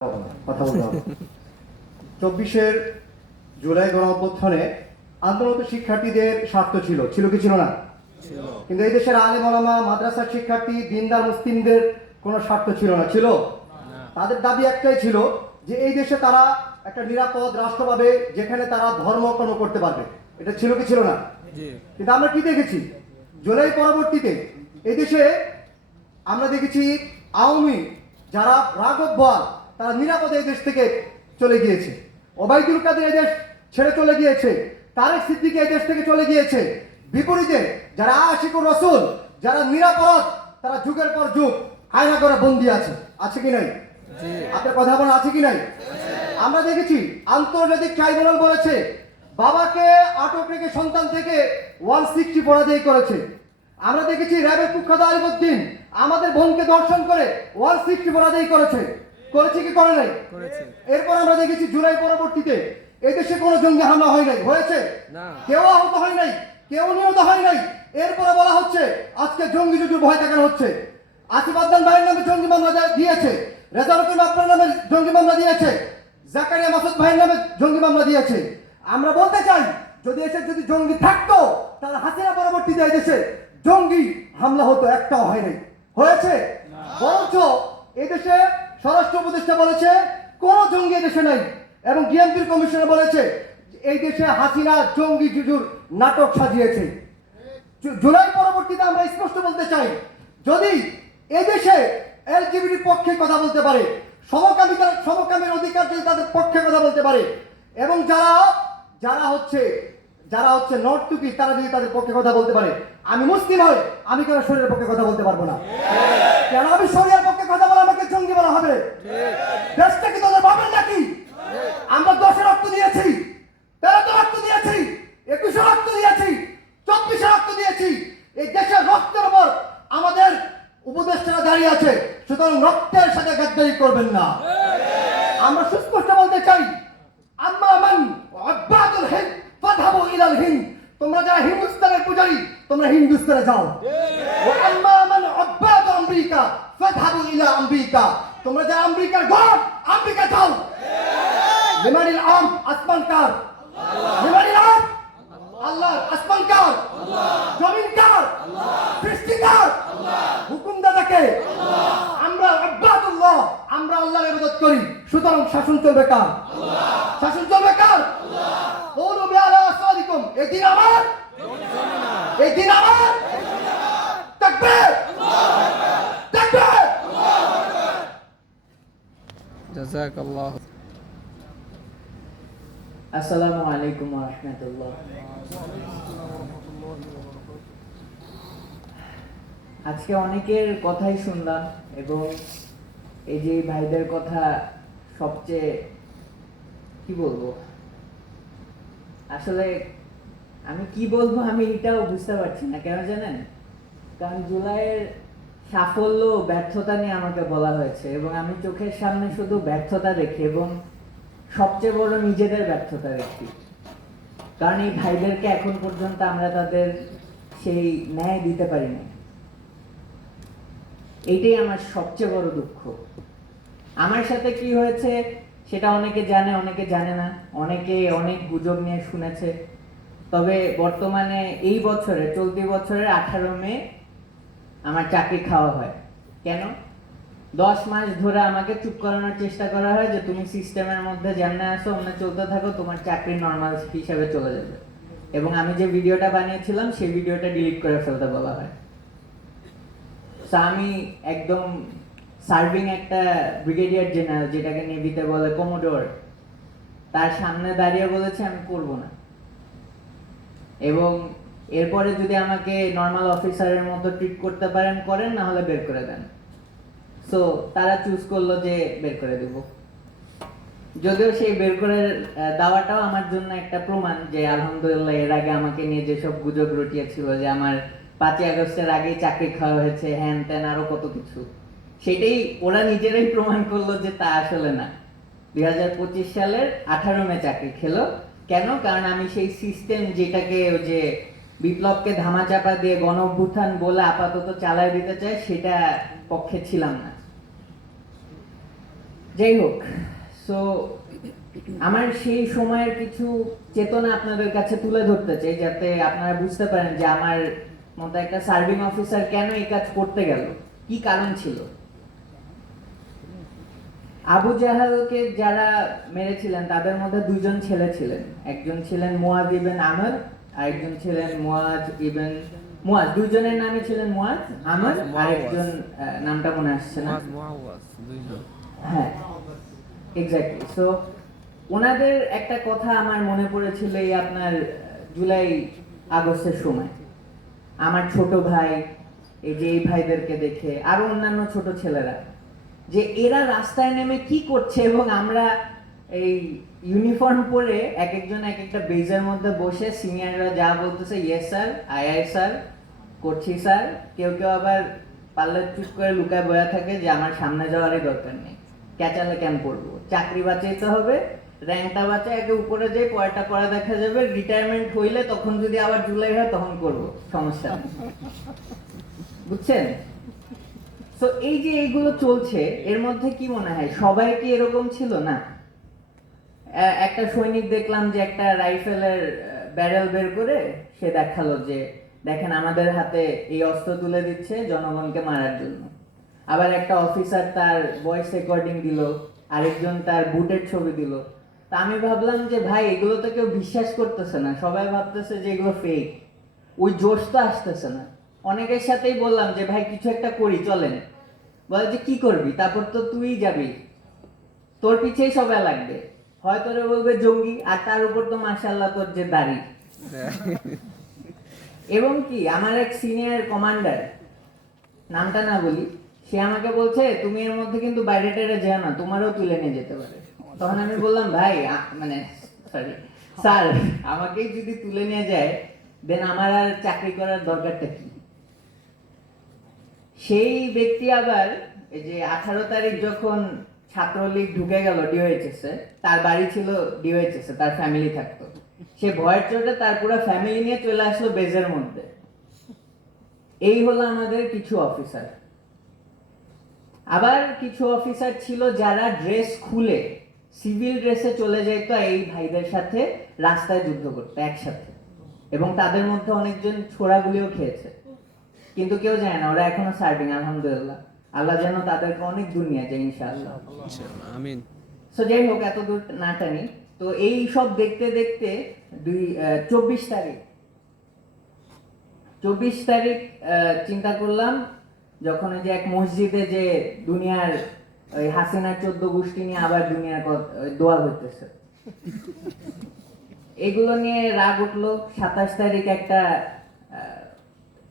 কথা বলতে হবে। 24 জুলাই গণঅভ্যুত্থানে আন্দোলনরত শিক্ষার্থীদের স্বার্থ ছিল কি ছিল না? কিন্তু এই দেশের আলেম ওলামা, মাদ্রাসার শিক্ষার্থী, দিনদার মুসলিমদের কোনো স্বার্থ ছিল না। ছিল তাদের দাবি একটাই ছিল যে এই দেশে তারা একটা নিরাপদ রাষ্ট্র পাবে, যেখানে তারা ধর্মকর্ম করতে পারবে। এটা ছিল কি ছিল না? কিন্তু আমরা কি দেখেছি জুলাই পরবর্তীতে এই দেশে? আমরা দেখেছি আওয়ামী যারা রাঘব বোয়াল, তারা নিরাপদে এই দেশ থেকে চলে গিয়েছে। ওবায়দুল কাদের এই দেশ ছেড়ে চলে গিয়েছে। তারেক সিদ্দিকী এই দেশ থেকে চলে গিয়েছে। বিপরীতে যারা আশিকুর রসুল, যারা নিরাপদ, তারা যুগের পর যুগ আয়না করে বন্দী আছে কি নাই? আপনার কথা বলা আছে কি নাই? আমরা দেখেছি আন্তর্জাতিক ট্রাইব্যুনাল বলেছে বাবাকে আটক রেখে সন্তান থেকে 160 পরাজয় করেছে। আমরা দেখেছি র্যাবের কুখ্যাত আলিমুদ্দিন আমাদের বোনকে ধর্ষণ করে 160 পরাজয় করেছে কি করে নাই? এরপর আমরা দেখেছি জুলাই পরবর্তীতে এই দেশে কোনো জঙ্গি হামলা হয় নাই, হয়েছে? কেউ আহত হয় নাই, কেউ নিহত হয় নাই। এরপরে বলা হচ্ছে আজকে জঙ্গি যুদ্ধের ভয় দেখানো হচ্ছে। আসিফ আদনান ভাইয়ের নামে জঙ্গি মামলা দিয়েছে, রেজাউল করিম আপনার নামে জঙ্গি মামলা দিয়েছে, জাকারিয়া মাসুদ ভাইয়ের নামে জঙ্গি মামলা দিয়েছে। আমরা বলতে চাই যদি জঙ্গি থাকতো তাহলে হাসিনা পরবর্তীতে এই দেশে জঙ্গি হামলা হতো, একটাও হয় নাই, হয়েছে? বরঞ্চ এদেশে স্বরাষ্ট্র উপদেষ্টা বলেছে কোন জঙ্গি এদেশে নাই, এবং ডিএমপির কমিশনার বলেছে এই দেশে হাসিনা জঙ্গি জুজুর নাটক সাজিয়েছে। জুলাই পরবর্তীতে আমরা স্পষ্ট বলতে চাই, যদি এদেশে এলজিবিটির পক্ষে কথা বলতে পারে, সমকামীর অধিকার যদি তাদের পক্ষে কথা বলতে পারে, এবং যারা হচ্ছে নর্তুকি, তারা যদি তাদের পক্ষে কথা বলতে পারে, আমি মুসলিম হই, আমি কেন শরীরের পক্ষে কথা বলতে পারবো না? কেন আমি শরীরের পক্ষে কথা বলে আমাকে জঙ্গি বলা হবে? দেশটা কি তোদের বাবার নাকি? আমরা 10 রক্ত দিয়েছি, 13 রক্ত দিয়েছি, 21 রক্ত দিয়েছি, 24 রক্ত দিয়েছি। এই দেশের রক্তের উপর আমাদের উপদেষ্টারা দাঁড়িয়ে আছে, সুতরাং রক্তের সাথে গাদ্দারি করবেন না। আমরা সুস্পষ্ট বলতে চাই, আম্মা মান আব্বাদুল হিন্দ ফাযহাবু ইলাল হিন্দ, তোমরা যারা হিন্দুস্তানের পূজারী তোমরা হিন্দুস্তানে যাও। ওয়া আম্মা মান আব্বাদু আমেরিকা ফাযহাবু ইলা আমেরিকা, তোমরা যারা আমেরিকার গড, আমেরিকা যাও। লিমানিল আম আসমান কার? লিমানিল আম আল্লাহ। আসমান কার? জমিন কার? সৃষ্টি কার? হুকুমদাতাকে। আমরা আব্বাদুল্লাহ, আমরা আল্লাহর ইবাদত করি, সুতরাং শাসন চলবে কার? শাসন চলবে কার? বলু বিআলা সাদিকুম, এই দিন আমার, এই দিন আমার। তাকবীর, তাকবীর। জাযাকাল্লাহ। আসসালামু আলাইকুম ওয়া রাহমাতুল্লাহ। আজকে অনেকের কথাই শুনলাম, এবং এই যে ভাইদের কথা সবচেয়ে কি বলবো, আসলে আমি কি বলবো আমি এটাও বুঝতে পারছি না। কেন জানেন? কারণ জুলাইয়ের সাফল্য ব্যর্থতা নিয়ে আমাকে বলা হয়েছে, এবং আমি চোখের সামনে শুধু ব্যর্থতা দেখি, এবং সবচেয়ে বড় নিজেদের ব্যর্থতা দেখি। কারণ এই ভাইদেরকে এখন পর্যন্ত আমরা তাদের সেই ন্যায় দিতে পারি না। এইটাই আমার সবচেয়ে বড় দুঃখ। আমার সাথে কি হয়েছে সেটা অনেকে জানে, অনেকে জানে না, অনেকে অনেক গুজব নিয়ে শুনেছে। তবে বর্তমানে এই বছরে, চলতি বছরের 18 মে আমার চাকরি খাওয়া হয়। কেন? 10 মাস ধরে আমাকে চুপ করানোর চেষ্টা করা হয় যে তুমি সিস্টেমের মধ্যে যেমন আসো অমনে চলতে থাকো, তোমার চাকরি নর্মাল হিসাবে চলে যাবে। এবং আমি যে ভিডিওটা বানিয়েছিলাম সেই ভিডিওটা ডিলিট করে ফেলতে বলা হয়। আমি একদম সার্ভিং একটা ব্রিগেডিয়ার জেনারেল, যেটাকে নেভিতে বলে কমোডোর, তার সামনে দাঁড়িয়ে বলেছে আমি করব না। এবং এরপরে যদি আমাকে নর্মাল অফিসারের মতো ট্রিট করতে পারেন করেন, না হলে বের করে দেন। সো তারা চুজ করলো যে বের করে দেব। যদিও সেই বের করে দেওয়াটাও আমার জন্য একটা প্রমাণ যে আলহামদুলিল্লাহ এর আগে আমাকে নিয়ে যেসব গুজব রটিয়েছিল যে আমার 5ই আগস্টের আগেই চাকরি খাওয়া হয়েছে, হ্যান ত্যান আরো কত কিছু, সেটাই ওরা নিজেরাই প্রমাণ করলো যে তা আসলে না। 2025 সালের 18 মে চাকরি খেলো। কেন? কারণ আমি সেই সিস্টেম, যেটাকে যে বিপ্লবকে ধামাচাপা দিয়ে গণ অভ্যুত্থান বলে আপাতত চালায় দিতে চায়, সেটা পক্ষে ছিলাম না। যাই হোক, সো আমার সেই সময়ের কিছু চেতনা আপনাদের কাছে তুলে ধরতে চাই, যাতে আপনারা বুঝতে পারেন যে আমার মতো একটা সার্ভিং অফিসার কেন এই কাজ করতে গেল, কি কারণ ছিল। আবু জাহালকে যারা মেরেছিলেন তাদের মধ্যে দুইজন ছেলে ছিলেন, একজন ছিলেন মুয়াজ ইবেন আমর, আরেকজন ছিলেন মুয়াজ, দুইজনের নামই ছিলেন মুয়াজ আমর, আরেকজন নামটা মনে আসছে না। হ্যাঁ, এক্স্যাক্টলি। সো ওনাদের একটা কথা আমার মনে পড়েছিল এই আপনার জুলাই আগস্টের সময়। আমার ছোট ভাই, এই যে এই ভাইদেরকে দেখে আরো অন্যান্য ছোট ছেলেরা, যে এরা রাস্তায় নেমে কি করছে, এবং আমরা এই ইউনিফর্ম পরে এক একজন এক একটা বেজের মধ্যে বসে সিনিয়ররা যা বলতেছে ইয়েস স্যার, আই স্যার, করছি স্যার। কেউ কেউ আবার পাল্লা চুপ করে লুকায় বয়া থাকে যে আমার সামনে যাওয়ারই দরকার নেই, ক্যাচালে কেন পড়বো, চাকরি বাঁচাইতে হবে, র্যাঙ্কটা বাঁচা, একে উপরে যাই, পয়টা পড়া দেখা যাবে, রিটায়ারমেন্ট হইলে তখন যদি আবার জুলাই হয় তখন করবো, সমস্যা নেই। বুঝছেন? তো এই যে এইগুলো চলছে, এর মধ্যে কি মনে হয় সবাই কি এরকম ছিল? না। একটা সৈনিক দেখলাম যে একটা রাইফেলের ব্যারেল বের করে সে দেখালো যে দেখেন আমাদের হাতে এই অস্ত্র তুলে দিচ্ছে জনগণকে মারার জন্য। আবার একটা অফিসার তার ভয়েস রেকর্ডিং দিল, আরেকজন তার বুটের ছবি দিল। তা আমি ভাবলাম যে ভাই এগুলো তো কেউ বিশ্বাস করতেছে না, সবাই ভাবতেছে যে এগুলো ফেক, ওই জোশ তো আসতেছে না। অনেকের সাথেই বললাম যে ভাই কিছু একটা করি, চলেন। বলে যে কি করবি, তারপর তো তুই যাবি, তোর পিছেই সবাই লাগবে, হয় তোরে বলবে জঙ্গি, আর তার উপর তো মাশাআল্লাহ তোর যে দাড়ি। এবং কি আমার এক সিনিয়র কমান্ডার, নামটা না বলি, সে আমাকে বলছে তুমি এর মধ্যে কিন্তু বাইরে টাইরে যেও না, তোমারও তুলে নিয়ে যেতে পারে। তখন আমি বললাম ভাই মানে সরি স্যার, আমাকেই যদি তুলে নিয়ে যায় দেন আমার আর চাকরি করার দরকারটা কি? সেই ব্যক্তি আবার এই যে 18 তারিখ যখন ছাত্রলীগ ঢুকে গেল ডিওএইচএস এ, তার বাড়ি ছিল ডিওএইচএস এ, তার ফ্যামিলি থাকতো, সে ভয়ের চোটে তার পুরো ফ্যামিলি নিয়ে চলে আসলো বেজের মধ্যে। এই হলো আমাদের কিছু অফিসার। আবার কিছু অফিসার ছিল যারা ড্রেস খুলে সিভিল ড্রেসে চলে যেত এই ভাইদের সাথে রাস্তায় যুদ্ধ করতে একসাথে, এবং তাদের মধ্যে অনেকজন ছোড়াগুলিও খেয়েছে, কিন্তু কেউ জানে না ওরা এখনো সার্ভিং। আলহামদুলিল্লাহ, আল্লাহ যেন তাদেরকে অনেক দূর নিয়ে যায় ইনশাআল্লাহ, আমিন। সো যাই হোক, এত দূর না টানি। তো এই সব দেখতে দেখতে 24 তারিখ চিন্তা করলাম, যখন ওই যে এক মসজিদে যে দুনিয়ার ওই হাসিনার 14 গোষ্ঠী নিয়ে আবার দুনিয়ার দোয়া হইতেছে, এগুলো নিয়ে রাগ উঠলো। 27 তারিখ একটা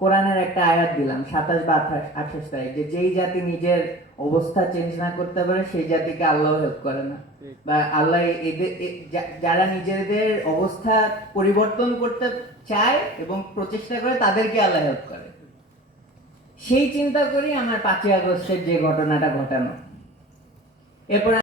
কোরআনের একটা আয়াত দিলাম, 27 বা 28 তারিখ, যে যেই জাতি নিজের অবস্থা চেঞ্জ না করতে পারে সেই জাতিকে আল্লাহ হেল্প করে না, বা আল্লাহ এদের যারা নিজেদের অবস্থা পরিবর্তন করতে চায় এবং প্রচেষ্টা করে তাদেরকে আল্লাহ হেল্প করে। সেই চিন্তা করি আমার 5ই আগস্টের যে ঘটনাটা ঘটানো। এরপর